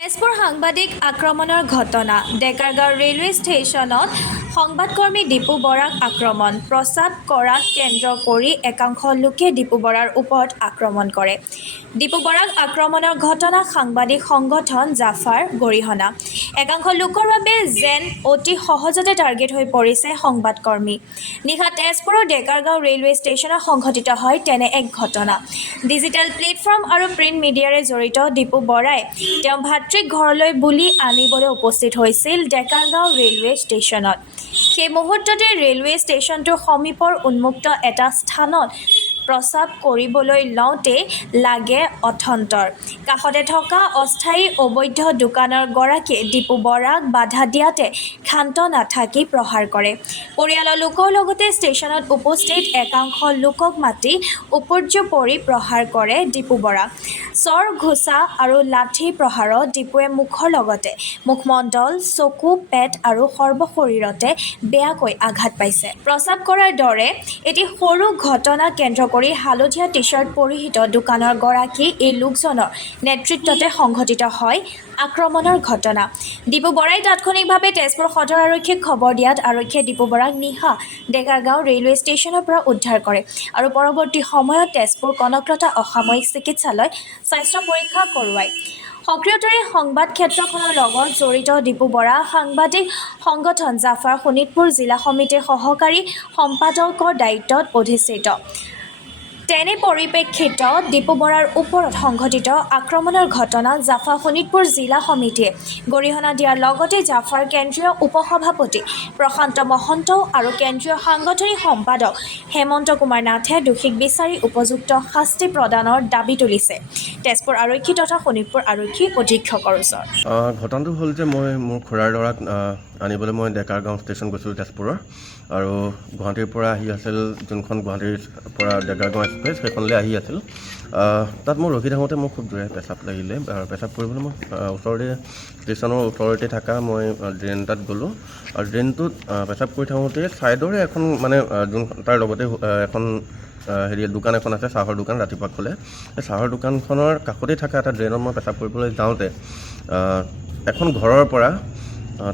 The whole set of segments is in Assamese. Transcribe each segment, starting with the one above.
তেজপুৰ সাংবাদিক আক্ৰমণৰ ঘটনা ডেকাৰগাঁও ৰেলৱে ষ্টেচনত সংবাদকৰ্মী দীপু বৰাক আক্ৰমণ প্ৰস্ৰাৱ কৰাক কেন্দ্ৰ কৰি একাংশ লোকে দীপু বৰাৰ ওপৰত আক্ৰমণ কৰে। দীপু বৰাক আক্ৰমণৰ ঘটনাক সাংবাদিক সংগঠন জাফাৰ গৰিহণা একাংশ লোকৰ বাবে যেন অতি সহজতে টাৰ্গেট হৈ পৰিছে সংবাদকৰ্মী। নিশা তেজপুৰৰ ডেকাৰগাঁও ৰেলৱে ষ্টেচনত সংঘটিত হয় তেনে এক ঘটনা। ডিজিটেল প্লেটফৰ্ম আৰু প্ৰিণ্ট মিডিয়াৰে জড়িত দীপু বৰাই তেওঁ ভাতৃক ঘৰলৈ বুলি আনিবলৈ উপস্থিত হৈছিল ডেকাৰগাঁও ৰেলৱে ষ্টেচনত। সেই মুহূৰ্ততে ৰেলৱে ষ্টেচনটোৰ সমীপৰ উন্মুক্ত এটা স্থানত প্ৰস্ৰাৱ কৰিবলৈ লওঁতে লাগে অথন্তৰ। কাষতে থকা অস্থায়ী অবৈধ দোকানৰ গৰাকীয়ে দীপু বৰাক বাধা দিয়াতে ক্ষান্ত নাথাকি প্ৰহাৰ কৰে। পৰিয়ালৰ লোকৰ লগতে ষ্টেচনত উপস্থিত একাংশ লোকক মাতি উপৰ্যুপৰি প্ৰহাৰ কৰে দীপু বৰাক। চৰ ঘোচা আৰু লাঠিৰ প্ৰহাৰত দীপুৱে মুখৰ লগতে মুখমণ্ডল, চকু, পেট আৰু সৰ্বশৰীৰতে বেয়াকৈ আঘাত পাইছে। প্ৰস্ৰাৱ কৰাৰ দৰে এটি সৰু ঘটনাক কেন্দ্ৰ কৰি হালধীয়া টি-চাৰ্ট পৰিহিত দোকানৰ গৰাকী এই লোকজনৰ নেতৃত্বতে সংঘটিত হয় আক্ৰমণৰ ঘটনা। দীপু বৰাই তাৎক্ষণিকভাৱে তেজপুৰ সদৰ আৰক্ষীক খবৰ দিয়াত আৰক্ষীয়ে দীপু বৰাক নিশা ডেকাৰগাঁও ৰেলৱে ষ্টেচনৰ পৰা উদ্ধাৰ কৰে আৰু পৰৱৰ্তী সময়ত তেজপুৰ কনকলতা অসামৰিক চিকিৎসালয়ত স্বাস্থ্য পৰীক্ষা কৰোৱায়। সক্ৰিয়তাৰে সংবাদ ক্ষেত্ৰখনৰ লগত জড়িত দীপু বৰা সাংবাদিক সংগঠন জাফাৰ শোণিতপুৰ জিলা সমিতিৰ সহকাৰী সম্পাদকৰ দায়িত্বত অধিষ্ঠিত। তেনে পৰিপ্ৰেক্ষিতত দীপু বৰাৰ ওপৰত সংঘটিত আক্ৰমণৰ ঘটনাক জাফা শোণিতপুৰ জিলা সমিতিয়ে গৰিহণা দিয়াৰ লগতে জাফাৰ কেন্দ্ৰীয় উপসভাপতি প্ৰশান্ত মহন্ত আৰু কেন্দ্ৰীয় সাংগঠনিক সম্পাদক হেমন্ত কুমাৰ নাথে দোষীক বিচাৰি উপযুক্ত শাস্তি প্ৰদানৰ দাবী তুলিছে তেজপুৰ আৰক্ষী তথা শোণিতপুৰ আৰক্ষী অধীক্ষকৰ ওচৰত। ঘটনাটো হ'ল যে মই মোৰ খুৰাৰ ল'ৰাক আনিবলৈ মই ডেকাৰগাঁও ষ্টেচন গৈছিলোঁ তেজপুৰৰ, আৰু গুৱাহাটীৰ পৰা আহি আছিল যোনখন গুৱাহাটীৰ পৰা ডেকাৰগাঁও এক্সপ্ৰেছ সেইখনলৈ আহি আছিল। তাত মই ৰখি থাকোঁতে মোৰ খুব জোৰে পেচাব লাগিলে। পেচাব কৰিবলৈ মই ওচৰতে ষ্টেচনৰ ওচৰতে থকা মই ড্ৰেইন এটাত গ'লোঁ, আৰু ড্ৰেইনটোত পেচাব কৰি থাকোঁতে ছাইডৰে এখন মানে যোন তাৰ লগতে এখন দোকান এখন আছে, চাহৰ দোকান, ৰাতিপুৱা খোলে। সেই চাহৰ দোকানখনৰ কাষতে থকা এটা ড্ৰেইনত মই পেচাব কৰিবলৈ যাওঁতে এখন ঘৰৰ পৰা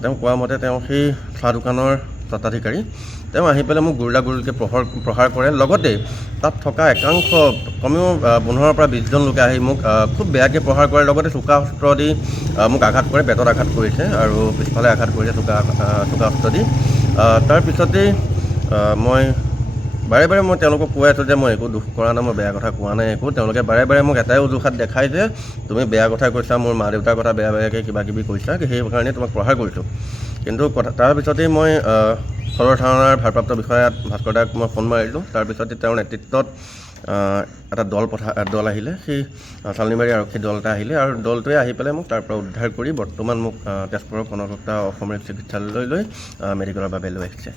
তেওঁ কোৱা মতে তেওঁ সেই চাহ দোকানৰ স্বত্বাধিকাৰী তেওঁ আহি পেলাই মোক গুৰিকে প্ৰহাৰ কৰে। লগতে তাত থকা একাংশ কমেও 15ৰ পৰা 20 জন লোকে আহি মোক খুব বেয়াকৈ প্ৰহাৰ কৰে। লগতে চোকা অস্ত্ৰ দি মোক আঘাত কৰে, পেটত আঘাত কৰিছে আৰু পিছফালে আঘাত কৰিছে চোকা অস্ত্ৰ দি। তাৰপিছতেই মই বাৰে বাৰে মই তেওঁলোকক কৈ আছোঁ যে মই একো দুখ কৰা নাই, মই বেয়া কথা কোৱা নাই একো। তেওঁলোকে বাৰে বাৰে মোক এটাই অজুহাত দেখাই যে তুমি বেয়া কথা কৈছা, মোৰ মা দেউতাৰ কথা বেয়াকৈ কিবা কিবি কৈছা, সেইকাৰণে তোমাক প্ৰহাৰ কৰিছোঁ। কিন্তু তাৰপিছতেই মই সদৰ থানাৰ ভাৰপ্ৰাপ্ত বিষয়া ভাস্কৰ দাক মই ফোন মাৰিলোঁ। তাৰপিছতে তেওঁৰ নেতৃত্বত এটা দল আহিলে, সেই চালনিবাৰী আৰক্ষী দল এটা আহিলে, আৰু দলটোৱে আহি পেলাই মোক তাৰ পৰা উদ্ধাৰ কৰি বৰ্তমান মোক তেজপুৰৰ কনকলতা অসামৰিক চিকিৎসালয়লৈ মেডিকেলৰ বাবে লৈ আহিছে।